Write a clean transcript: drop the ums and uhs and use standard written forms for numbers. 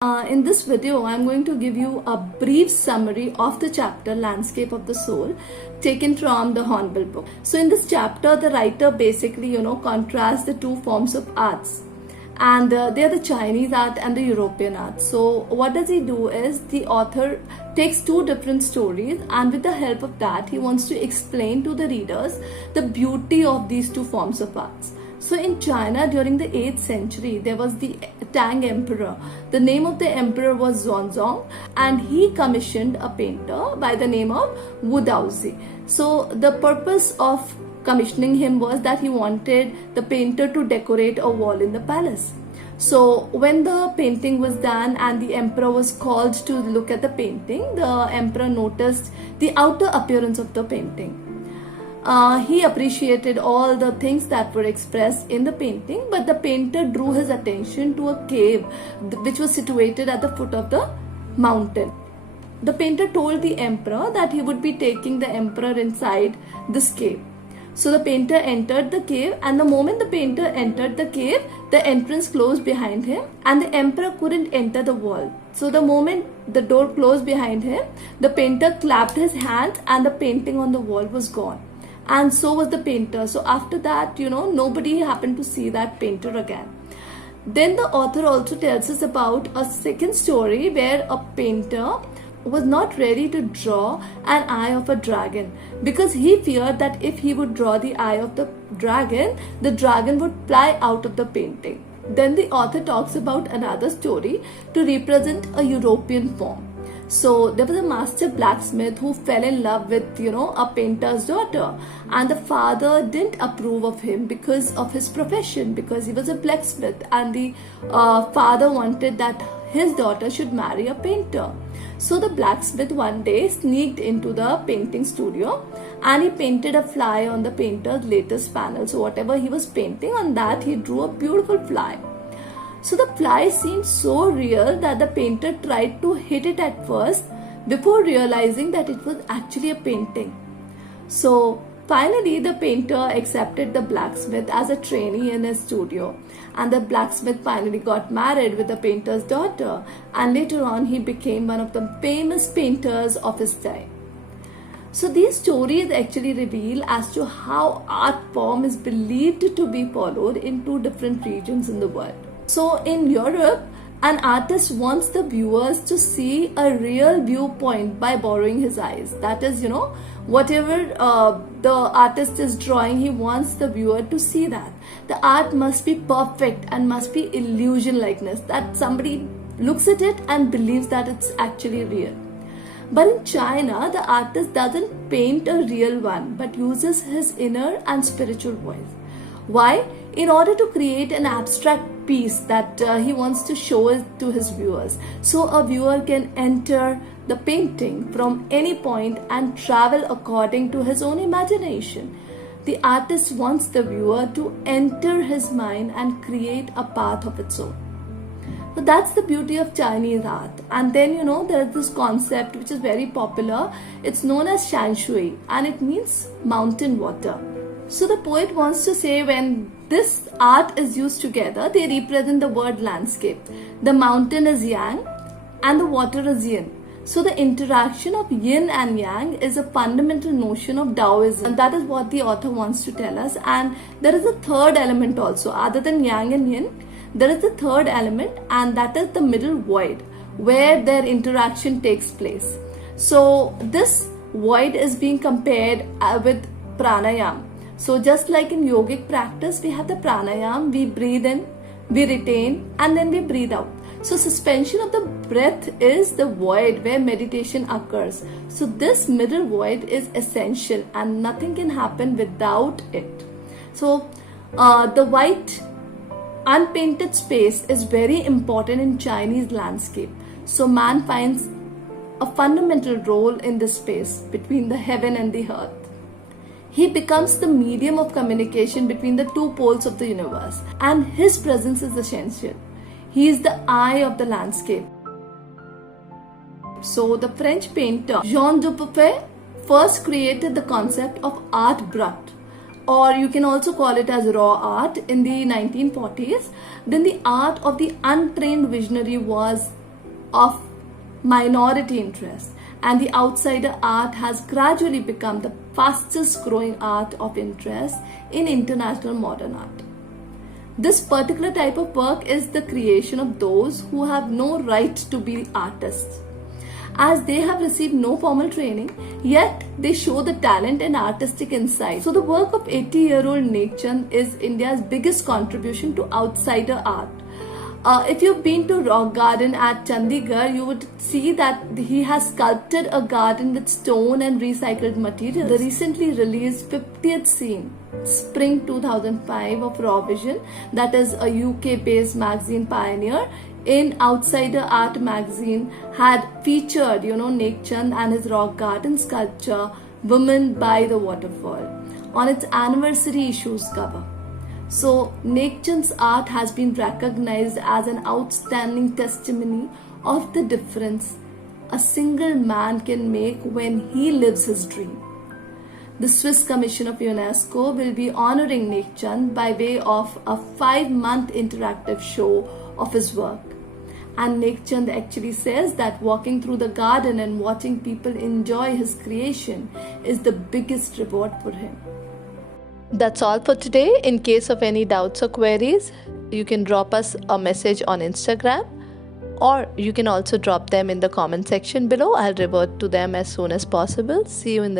In this video, I'm going to give you a brief summary of the chapter Landscape of the Soul taken from the Hornbill book. So in this chapter, the writer basically, contrasts the two forms of arts. And they're the Chinese art and the European art. So what does he do is the author takes two different stories, and with the help of that, he wants to explain to the readers the beauty of these two forms of arts. So in China during the 8th century, there was the Tang Emperor. The name of the emperor was Xuanzong, and he commissioned a painter by the name of Wu Daozi. So the purpose of commissioning him was that he wanted the painter to decorate a wall in the palace. So when the painting was done and the emperor was called to look at the painting, the emperor noticed the outer appearance of the painting. He appreciated all the things that were expressed in the painting, but the painter drew his attention to a cave which was situated at the foot of the mountain. The painter told the emperor that he would be taking the emperor inside this cave. So the painter entered the cave, and the moment the painter entered the cave, the entrance closed behind him and the emperor couldn't enter the wall. So the moment the door closed behind him, the painter clapped his hands and the painting on the wall was gone. And so was the painter. So after that, nobody happened to see that painter again. Then the author also tells us about a second story where a painter was not ready to draw an eye of a dragon because he feared that if he would draw the eye of the dragon would fly out of the painting. Then the author talks about another story to represent a European form. So there was a master blacksmith who fell in love with, a painter's daughter, and the father didn't approve of him because of his profession, because he was a blacksmith, and the father wanted that his daughter should marry a painter. So the blacksmith one day sneaked into the painting studio and he painted a fly on the painter's latest panel. So whatever he was painting on that, he drew a beautiful fly. So the fly seemed so real that the painter tried to hit it at first before realizing that it was actually a painting. So finally the painter accepted the blacksmith as a trainee in his studio, and the blacksmith finally got married with the painter's daughter, and later on he became one of the famous painters of his time. So these stories actually reveal as to how art form is believed to be followed in two different regions in the world. So in Europe, an artist wants the viewers to see a real viewpoint by borrowing his eyes. That is, whatever the artist is drawing, he wants the viewer to see that. The art must be perfect and must be illusion likeness, that somebody looks at it and believes that it's actually real. But in China, the artist doesn't paint a real one, but uses his inner and spiritual voice. Why? In order to create an abstract piece that he wants to show it to his viewers. So a viewer can enter the painting from any point and travel according to his own imagination. The artist wants the viewer to enter his mind and create a path of its own. So that's the beauty of Chinese art. And then, there is this concept which is very popular. It's known as shan shui, and it means mountain water. So the poet wants to say when this art is used together, they represent the word landscape. The mountain is yang and the water is yin. So the interaction of yin and yang is a fundamental notion of Taoism, and that is what the author wants to tell us. And there is a third element also, other than yang and yin. There is a third element, and that is the middle void, where their interaction takes place. So this void is being compared with pranayama. So just like in yogic practice, we have the pranayama, we breathe in, we retain, and then we breathe out. So suspension of the breath is the void where meditation occurs. So this middle void is essential and nothing can happen without it. So the white unpainted space is very important in Chinese landscape. So man finds a fundamental role in this space between the heaven and the earth. He becomes the medium of communication between the two poles of the universe, and his presence is essential. He is the eye of the landscape. So the French painter Jean Dubuffet first created the concept of art brut, or you can also call it as raw art, in the 1940s. Then the art of the untrained visionary was of minority interest, and the outsider art has gradually become the fastest growing art of interest in international modern art. This particular type of work is the creation of those who have no right to be artists, as they have received no formal training, yet they show the talent and artistic insight. So the work of 80-year-old Nekchand is India's biggest contribution to outsider art. If you've been to Rock Garden at Chandigarh, you would see that he has sculpted a garden with stone and recycled materials. The recently released 50th scene, Spring 2005 of Raw Vision, that is a UK-based magazine pioneer, in Outsider Art magazine, had featured, Nekchand and his rock garden sculpture, Women by the Waterfall, on its anniversary issues cover. So, Nekchand's art has been recognized as an outstanding testimony of the difference a single man can make when he lives his dream. The Swiss Commission of UNESCO will be honoring Nekchand by way of a 5-month interactive show of his work. And Nekchand actually says that walking through the garden and watching people enjoy his creation is the biggest reward for him. That's all for today. In case of any doubts or queries, you can drop us a message on Instagram, or you can also drop them in the comment section below. I'll revert to them as soon as possible. See you in the